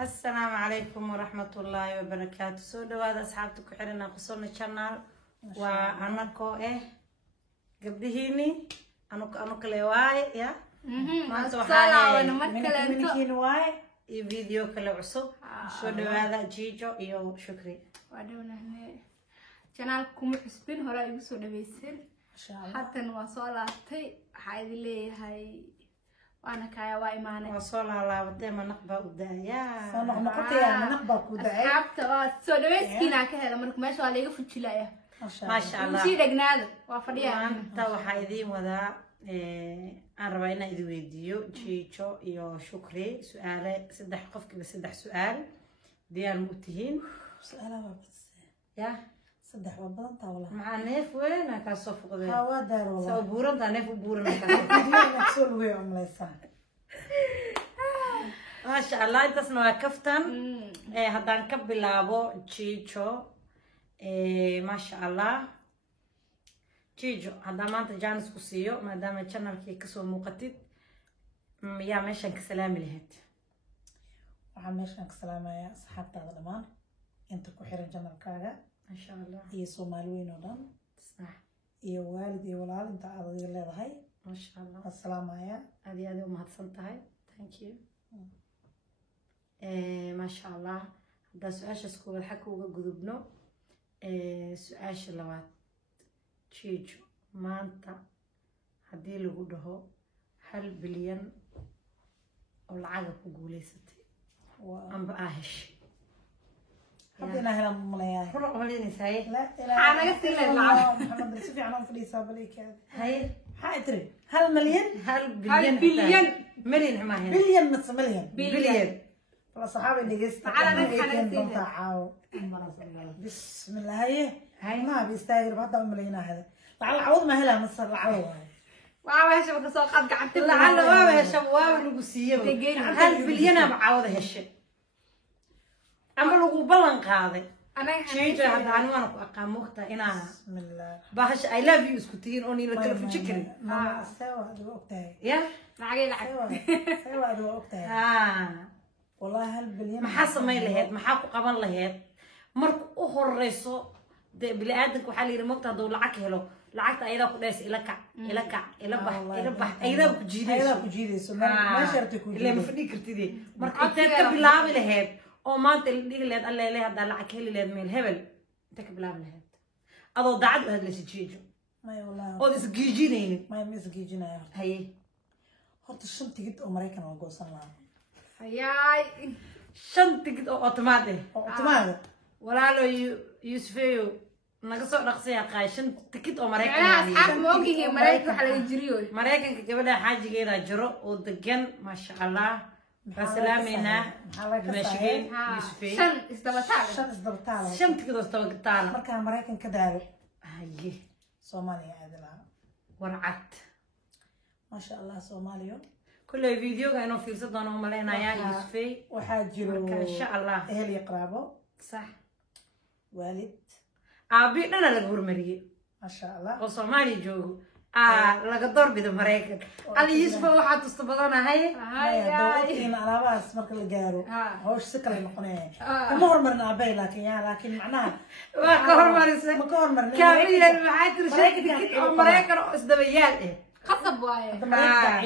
السلام عليكم ورحمة الله وبركاته. سو دواad asxaabta ku xirana qosona channel waa anako gabdhihiini anako le waay ya maanta waxaan markaleento waay iyo video kale cusub soo dhawaada Jijo iyo Shukri waa dhawnahay channel kuma cusbin hore igu soo dhaweyseen haatan waa soo laabtay waxa idin leeyahay أنا كايا وايمانة. وصل على بديما نقبة ودايا. صار نقطة نقبة ودايا. حبت سودويس كنا كهلا منك ما شاء الله يقف الشلاية. ما شاء الله. وشي دقناد وفريا. أنت وحيدين وذا أربعين إذا فيديو جيجو يو شكري سؤال سدح قفك بسدح سؤال ديال مؤتهين. سؤال بس. يا. صدح وبضن طاولة مع نيف وين كاسوف قذي هوا دار والله سو بورن تا نيف بورن كاسوف ويهم ليسا ما شاء الله انت سنوا كفتن هدان كبلابو جيجو ما شاء الله جيجو هذا ما انت جانس كسيو ما دام الشانل كي كسو موقتيد يا ميشان كسلام لهت وحميشان كسلام يا صحابتي هذا الأمان انت كحير جنر كاغا ما شاء الله إيه سومالوين ودان صح إيه والدي ولال أنت عارضي اللي هاي ما شاء الله السلام عليكم هذه ومهتصنت هاي ثانك يو ما شاء الله هذا سؤال سكول حكوا وجذبنا سؤال اللوات تيجو ما أنت هدي له ده هل بليون أو العادة قولي ستي أم بأهش حبينا هلا ملايين فرق وليني ساي لا أنا قلت لك محمد رسفي عنهم في الحساب ليك هاي حايتري هل مليون هل بليون مليون ما هنا بليون نص مليون بليون فالصحابة اللي قست على نحن بسم الله هي ما بيستاهل بعض مليون هذا لعل عوض ما هلا مصر لعل واو هشام كسوق قد قعدت لعل واو هشام واو لقسيه هل بليون بعوض هالشيء أما لو بلن قاضي أنا شيء هذا عنوانك أقام وقتها إنا بسم الله باهش I love you سكتين أوني لك في شكري سوا دو وقتها يا لعقي لعقي سوا دو وقتها والله هالبليون ما حاسة ما يلهيت ما حاكو قبل لهيت مرك أخر رئيسو بلي آدنك وحالي رموقتها دو لعك هلو لعكت أيضا قداس إلكع إلبح أيضا كجيديسو ما شرتك اللي مفني كرتي دي مرك أنت بلعب لهيت أو ما أنت اللي لهيت الله ليه هذا لعك هلي لهيت من الهبل أنت بلعب لهيت أضو دعد هذا اللي تجيجو ما والله أو دس جيجيني ما يمس جيجينا يا هاي هرت الشنطة جد أمريكان وجوسنا هياي شنطة جد أوتوماتيك ولا لو يوسفيو نقصو رقصيها قايشن تكيد أمريكان أنا أصحاب موجيه مريك وحلا يجريون مريكان كجبنا حاجة كده جرو ودقن ما شاء الله بسلامنا ماشيين يوسفي شن استبطال شن استبطال شن تكيد استبطال مركان أمريكان كدارو هاي صوماليا عادلها ورعت ما شاء الله صوماليو كل فيديو كانوا في صدنا وملينا يا يوسفي وحاجرو إن شاء الله أهل يقربوا صح والد أبي أنا لقور مريء ما شاء الله وصومالي جو لقدر بدو مريكان اللي يوسف واحد استبطانا هاي دوقتين على باس مرك الجارو هوش سكر المقنع كمهر مرنا عبي لكن معناها كهر مريس مكهر مرنا كامل معايير شركة مريكان أسدبيات خصب واي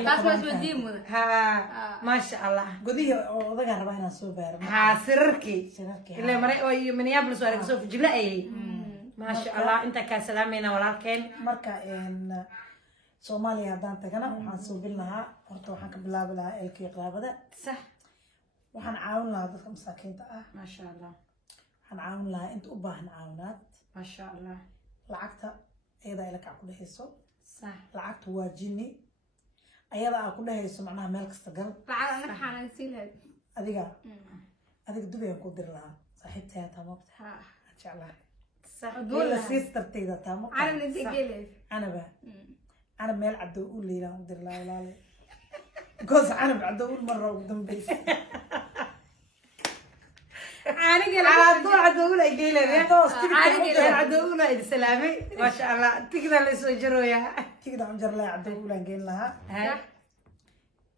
تاس بس وديمو ها ما شاء الله قديه وضجع ربعنا سوبر ها سركي اللي مريء من يابلس ولا كسوف جلائي ما شاء الله أنت كسلامنا ولكن مركا إن سوماليا دان تجنا وحن سوبلناها ورتو حن كبلا بلا الكي قرابة صح وحن عاوننا ضد مساكين تأه ما شاء الله حن عاون لها أنت أبا حن عاونات ما شاء الله لعقتها أيضا لك عقول هيسو صح لعقت واجني أيضا عقول هيسو معناها مالك استقل لعل أنا حنا نسيلها أديك دبي قدر لها صاحبتها تموت إن شاء الله صح ولا سيستر تيدا تموت أنا من زي أنا بقى أنا ميل عدو أقول لي لا قدر لا ولا لي جوز أنا بعد أقول مرة قدام بيس أنا قال عدو ولا يجي لي أنا عدو ولا السلامي ما شاء الله تقدر اللي سوجروا يا تقدر عم جرلا عدو ولا نجين لها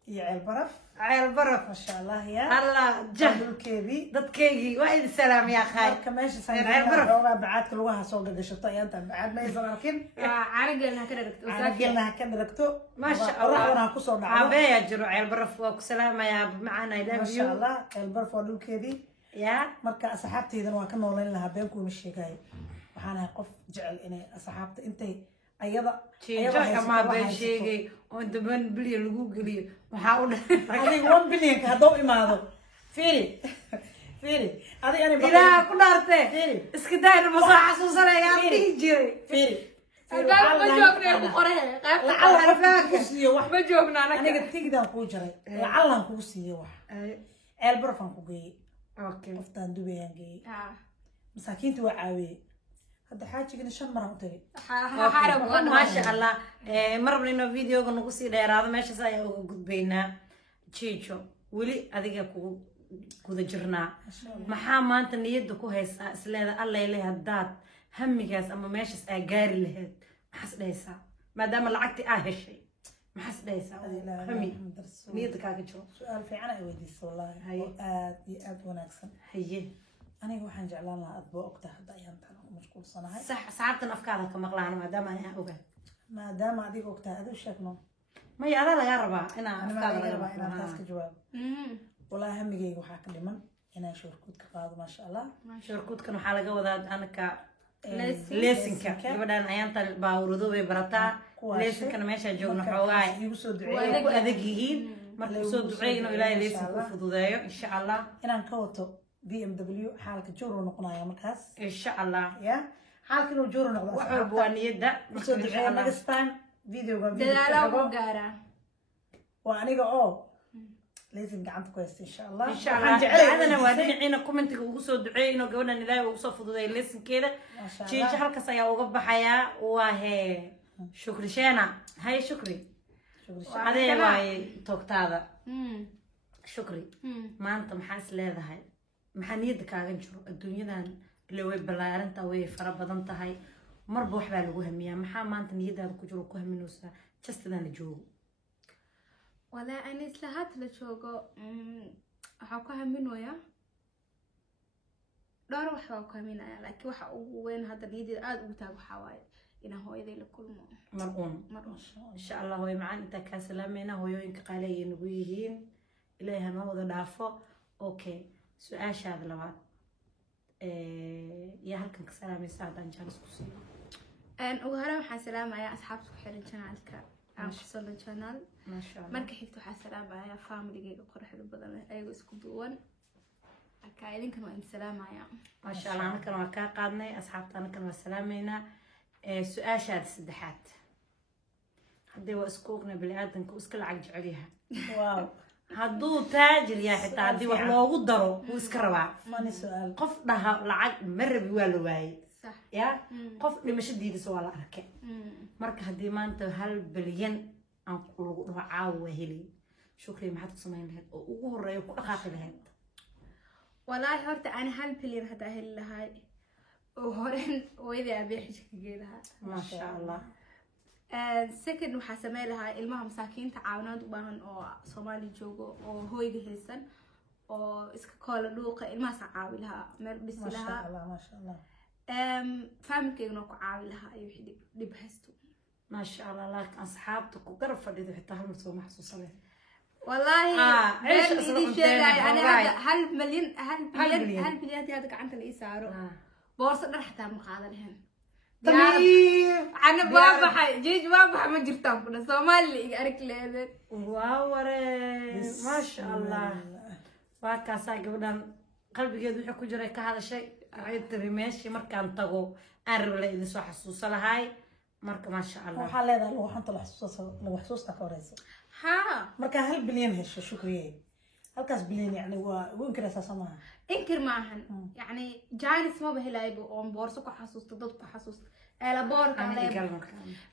يا عيل برف عيل برف ما شاء الله يا الله جه dhulkeedii dadkeygii waa idin salaam yaa khay marka meesha Ceel baraf. sanadooga bacaadka lugaha soo gagashato ayaanta bacaad ma aysan arkin caragelna ka dhigto caanagelna ha ka dhiragto maasha allah qoraxdana ha kusoo dhacdo abeeyaa jiro ceel baraf waa ku salaamayaa macana I love maasha you allah ceel baraf waa dhulkeedii yaa marka asxaabteydana waan ka noolayn lahaa been kuuma sheegaayo waxaan ahay qof jecel inay asxaabta intay ayada jiijo ama been sheegay oo daban bilya lagu geliyo waxaa u dhahay adiga 1 billion hadduu imaado fiiri fiiri adiga ani ilaaha ku dhaartee fiiri iska daayna ma soo xasuusanayaan dhihi jiray fiiri ma joogna ku qoray lacala ku siiyo wax ma joogna aniga tigidaan kuu jaray lacalan kuu siiyo wax ceel barafaan ku geeyey okay qoftaan dubayaan geeyey masaakiinta waa caawiyey hadda xaajigina 5 mar aan u tagay maasha allah marabna inoo videoga nagu sii dheeraado meeshaas ayaa uga gudbaynaa jiijo weli adiga kugu guda jirnaa maxaa maanta niyadda ku haysaa isleeda allayle haddaad hamigaas ama meeshaas aa gaari lahayd maxaas dhahaysaa maadaama lacagtii aa heshay maxaas dhahaysaa hami niyadda kaaga jiro su-aal fiican ay weydiisay wallaahi oo aad iyo aad wanaagsan haye aniga waxaan jeclaan lahaa aad boo ogtahay hadda ayaan taan ku mashquulsanahay sax asxaabtan afkaada ka maqlaan maadaama aan ogaa maadaama adiga ogtahay aduu sheegno maya adaa lagaa rabaa inaa anima afkaada laga laga rabaa inaan taas ka maqlo jawaabo wallaahi hamigayga waxaa ka dhiman inaan shoorkuud ka qaado maasha allah shorkuudkan waxaa laga wadaa anaka Leesinka. leesinka gabadhan ayaanta baawurado bay barataa Kuwaashe. leesinkana meeshaa joogna Marka xoogaa igu soo way duceeyo ku adag yihiin marka Lagu usoo soo duceey inuu duceeyo, ilaahay insha leesinka u Allah. fududeeyo insha allah inaan ka wato BMW xaalka jooro noqonaya markaas insha allah ya xaalka inuu jooro noqdo wax walba waa niyadda usoo marka insha duceeyo allah next time videoga dadaala video ku gaaraa waa aniga oo leesin gacanta ku haysta insha allah insha allah ducadana waa dhinaciina commentiga ugu soo duceey inuu gabadhan ilaahay ugu soo fududeeyo leesinkeeda Masha jiijo Allah. halkaas ayaa uga baxayaa waa hee shukri sheena haye shukri adee waaye toogtaada shukri maanta maxaa is leedahay maxaa niyadda kaaga jiro adduunyadan ile way ballaarinta way fara badan tahay marba waxbaa lagu hamiyaa maxaa maanta niyadaada ku jiro ku haminaysaa jastadan la joogo walaa ani isla hadda la joogo waxaa ku haminaya dhowr wax baa ku haminaya laakiin waxa ugu weyn hadda niyadeeda aada ugu taag waxaa waaye inaan hooyaday la kulmo mar uun mar insha allah hooyo macaan intaa kaa salaamayna hooyooyinka qaali ayay nagu yihiin ilaahay hanoo wada dhaafo okay su-aashaada labaad yaa halkan ka salaamaysa haddaan jaanis ku siiyo ugu hore waxaan salaamayaa asxaabta ku xiran janaalka aan kusolo janaal maasha allah marka xigta waxaan salaamayaa familigayga quruxda badan leh ayagoo isku duuban marka idinkan waa idin salaamayaa maasha allah anakan waa kaa qaadnay asxaabta anakan waa salaameynaa su-aashaada saddexaad haddii waa isku ogna bini-aadanka uu iska lacag jecel yahay waaw hadduu taajir yahay xitaa haddii wax loogu daro wuu iska rabaa mani su-aal qof dhaha lacag ma rabi waa la waayey sax ya qof dhimashadiidisa waa la arkay marka haddii maanta 1 bilyan aan lagu dhaho caawa waa helay shukri maxaad ku samayn lahayd oo ugu horeeya ku dhaqaaqi lahayd walaahi horta ani 1 bilyan haddaa heli lahay oo horen hooyadii aabee xijka gee lahaa maasha allah second waxaa sameyn lahaa ilmaha masaakiinta caawinaad u baahan oo soomaali joogo oo hooyga haysan oo iska koola dhuuqa ilmahaasa caawi lahaa meel dhisi maasha lahaa allah maasha allah familkeygana ku caawi lahaa iyo wixii dhib haysto maasha allah laakiin asxaabta ku garab fadhido xitaa hal mar soo maxsuusanay والله عيش بين أصلاً إيدي شيء قدامي، أنا حوراي. هذا هل مليون مليون. هل بليون هذا قعنت اللي يسارو بورصة در حتى مقاضي لهن طيب أنا بابا جيج بابا ما جرتهم كنا سومالي أرك لهذا واوري ما شاء الله واكاسا gabadhan qalbigeedu wuxuu ku jiray ka hadashay ay tiri meeshii markaan tago aan rabo la idin soo xasuuso lahay marka ma sha Allah waxaa leedahay lagu xanta lagu xasuusta ka horeysa ها marka 1 bilyan hesho shukriye halkaas bilyan yani waa ugu kala saasamaha إنكر معهن يعني جانس ما بهلاي بقوم بورصة كحسوس تضد كحسوس على بور كله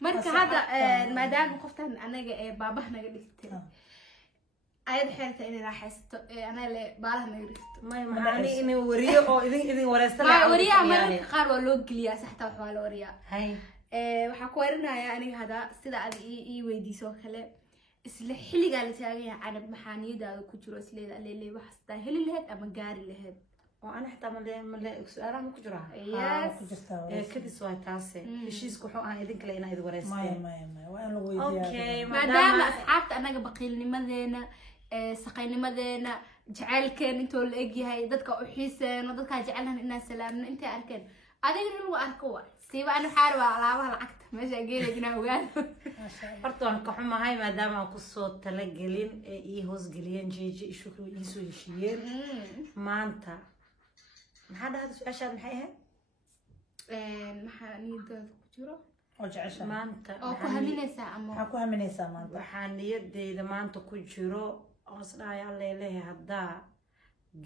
مرك هذا ما دام قفت أنا بابا هنا قلت أيد حيرت إني راح أنا اللي بالها ما قلت ما معني إني وريه أو إذن ورثت ما وريها مرك قار ولو قليا سحتة وحوال وريها هاي وحكورنا يعني هذا سيدا أبي ويدي سو كله isla xilligaa la taagan yahay canab maxaa niyadaada ku jiro isleeda leele wax hastaa heli lahayd ama gaari lahayd oo ana xitaa male su'aalaha ma ku jiraa ku jirtaa kadis waa taase heshiisku wuxuu ahaa idin kale inaad wareysteen maya waa in lagu weydiiyaa maadaama asxaabta anaga baqiilnimadeena saqaynimadeena jacaylkeen intoo la egyahay dadka u xiiseeno dadkaa jecelnahan inaan salaamno intay arkeen adigana lagu arko waa siiba ana waxaa rabaa alaabaha lacagta meesha geelay inaan ogaado horta waan ka xumahay maadaama aan kusoo talagelin ee ii hoosgeliyeen jeeje ishukri iisoo heshiiyeen maanta maxaa dhahda su-aashaad maxay ahayd maxaa niyadaada ku jiro oo jecesha maanta oo ku haminaysaa ama maxaa ku haminaysaa maanta waxaa niyadeyda maanta ku jiro hoos dhahaya alleelehe haddaa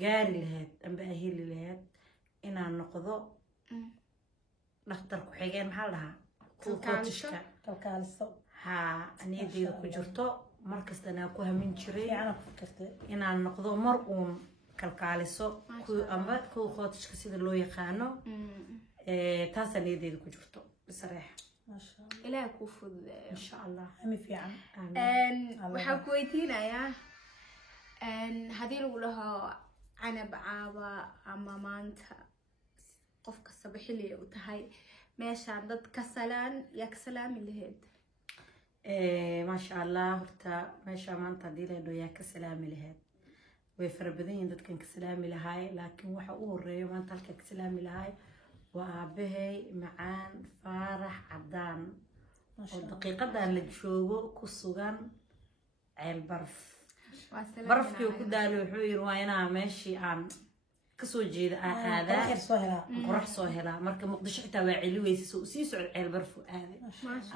gaari lahayd amba aheli lahayd inaan noqdo dhakhtar ku-xigeen maxaa la dhahaa kuutishka kalkaaliso haa niyadeyda ku jirto markasta anaa ku hamin jiray fiicana ku fikirtay inaan noqdo mar uun kalkaaliso amba kuwa qootishka sida loo yaqaano taasaa niyadeyda ku jirto bisareex maasha allah ilaaha kuu fududeeyo insha allah hami fiican waxaan ku weydiinayaa haddii lagu dhaho canab caaba ama maanta qof kastaba xilliga u tahay meeshaan dad ka salaan yaa ka salaami lahayd maasha allah horta meesha maanta haddii la dhaho yaa ka salaami lahayd way fara badan yihiin dadkan ka salaami lahaay laakiin waxa u horeeyo maanta halka ka salaami lahaay waa aabahay macaan faarax cadaan oo daqiiqadan la joogo ku sugan ceel barf barafkii ku daalo wuxuu yiri waa inaa meeshii aan kasoo jeeda aadaa qorax soo helaa marka muqdisho xitaa waa celi weysa soo sii socod ceel barfu aaday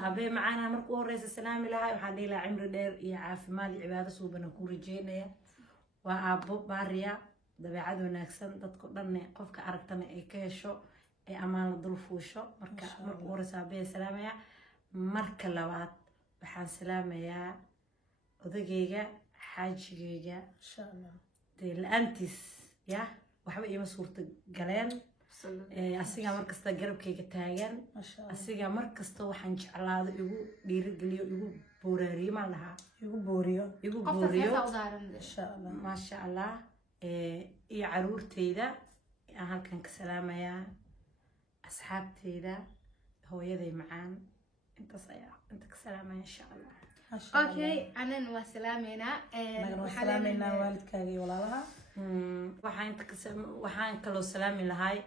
aabahay macaana markuu horeysa salaami lahaay waxaan dhihi lahaa cimri dheer iyo caafimaad iyo cibaado suubanan ku rajeynaya waa aabbo baariya dabeecad wanaagsan dadku dhanne qofka aragtana ay ka hesho ee ammaan la dul fuusho marka markuu horeysa aabbahay salaamaya marka labaad waxaan salaamayaa odagayga xaajigayga insha allah dee la-aantiis ya waxba iima suurta galeen asigaa markasta garabkayga taagan asigaa markasta waxaan jeclaado igu dhiirigeliyo igu booraariyo maan lahaa igu booriyo insha allah maasha allah iyo caruurteyda aan halkan ka salaamayaa asxaabteyda hooyaday macaan intaas ayaa inta ka salaamaya insha allah okay anana waa salaameynaa waxaan salaameynaa waalidkaaga iyo walaalaha waxaan kaloo salaami lahay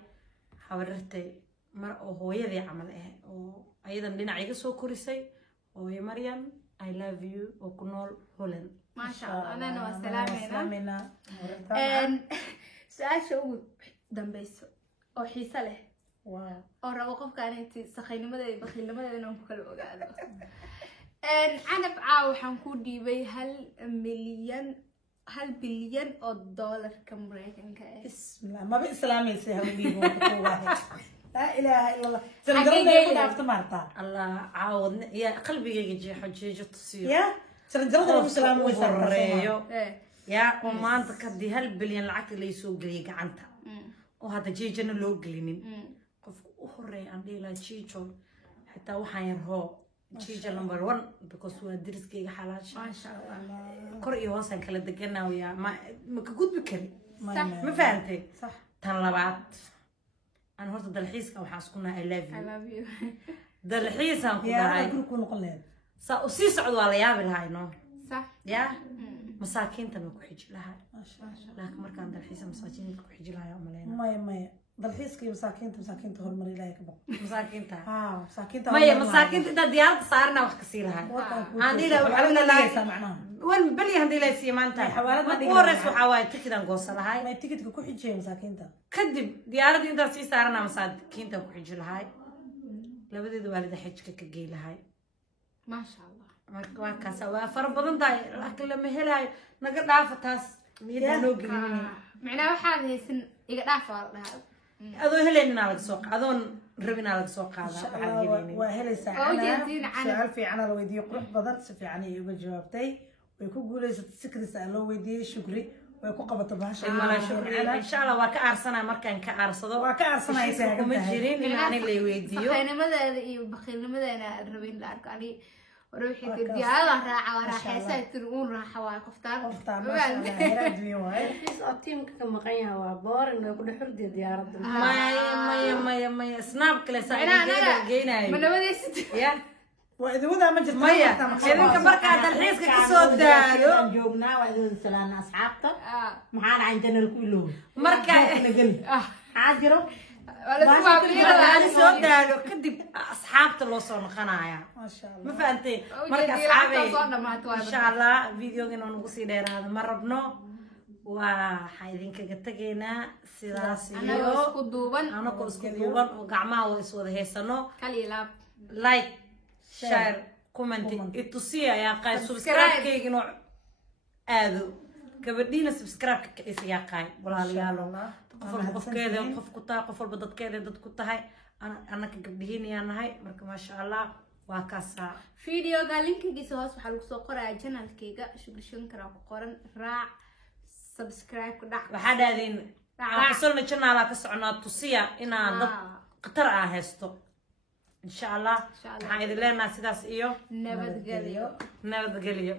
habarartay mar oo hooyaday camal ah oo ayadan dhinac iga soo korisay hooyo Maryam I love you oo ku nool Holland maasha allah anana waa salaameynaa su'aasha ugu dambeyso oo xiiso leh oo rabo qofkaan intii saqaynimadeeda baqiilnimadeeda inaan ku kala ogaado canab caaw waxaan ku dhiibay 1 bilyan oo doolarka Mareykanka ah bismillah maba islaamaysa hawligu la ilaaha illa allah sanadada ku dhaafta marta allah caawadna ya qalbigayga jeexo tusiyo ya sanadada ku salaamaysa ya oo maanta kadii 1 bilyan lacag la soo galiyay gacanta oo hada jeejana loo gelinin qofku u horeey aan dhilaa jeejo xitaa waxaan yar hoo jeejo number 1 because waa diriskayga xalaasha maasha allah kor iyo hoos aan kala deganaa yaa ma ka gudbi kari ma fahantay tan labaad aan horta dalxiiska waxaan isku nahay I love you dalxiisaan ku dhahay ku noqon lahayd saa u sii socdo waa la yaabi lahay no صح يا مساكين تما كحجي لها لكن مركان دلحيسة مساكين كحجي لها يوم لينا مايا دلحيس كي مساكين تهور مري لها كبا مساكين تها مساكين مايا مساكين تدا ديار صارنا وحكسي لها عندي لا وحنا لا وين بلي عندي لا سيمان تاع كورس وحواي تكيد نقص لها ما تكيد كحجي مساكين تا كدب ديار دي انت سي صارنا مساكين تا كحجي لها لبدي والد حجك كجي لها ما شاء الله marka kaas waa far badan tahay laakiin lama helayo naga dhaafo taas miyada noo gelin macna waxaad haysan iga dhaafo dhaaf adoo helayna laga soo qaadon rabina laga soo qaada waxa gelin waa helaysaa su'aal fiican la weydiiyay qurux badan si fiican ay uga jawaabtay way ku guuleysatay sikris aan loo weydiiyay shukri way ku qabatay bahasha insha Allah waa ka aarsanaa markaan ka aarsado waa ka aarsanaysaa kuma jirin in aan la weydiiyo saxaynimadeeda iyo baqiilnimadeena rabin la arko ani وروحي ديالها راعة وراحة ترون راحة وقفتان تيمك مقيها وبور إنه كل حر ديار ما سناب كلا ساعة جينا من ودي ست يا وإذا وذا ما جت مية شريك بركة الحيس كسود دارو جوبنا وإذا سلام أصحابته معانا عندنا الكلو مركا نقل عاجرو أنا سود دارو كدي أصحابته لو صون خنايا ما شاء الله ما فهمتي مركا أصحابي إن شاء الله فيديو جينا نقصي دير هذا مرة بنو وحايدين كجتجينا سيداسيو أنا اسكدوبان أنا كوسكدوبان وقعمة واسود هيسنو كلي لاب لايك شير كومنت إتصيا يا قاي سبسكرايب كي نوع هذا كبدينا سبسكرايب كيس يا قاي ولا ليالو قف كذا قف كتا قف البدت كذا بدت كتا هاي أنا كبديني أنا هاي مرك ما شاء الله وكاسا فيديو قال لينك جيس هوس وحلو سوقرا جنال كيجا شكرا قرن راع سبسكرايب كدا waxaa dhaadeen qosolna channel ka soconaa tusiya inaan dad qatar ah haysto insha Allah waxaan idin leenahay sidaas iyo nabadgelyo nabadgelyo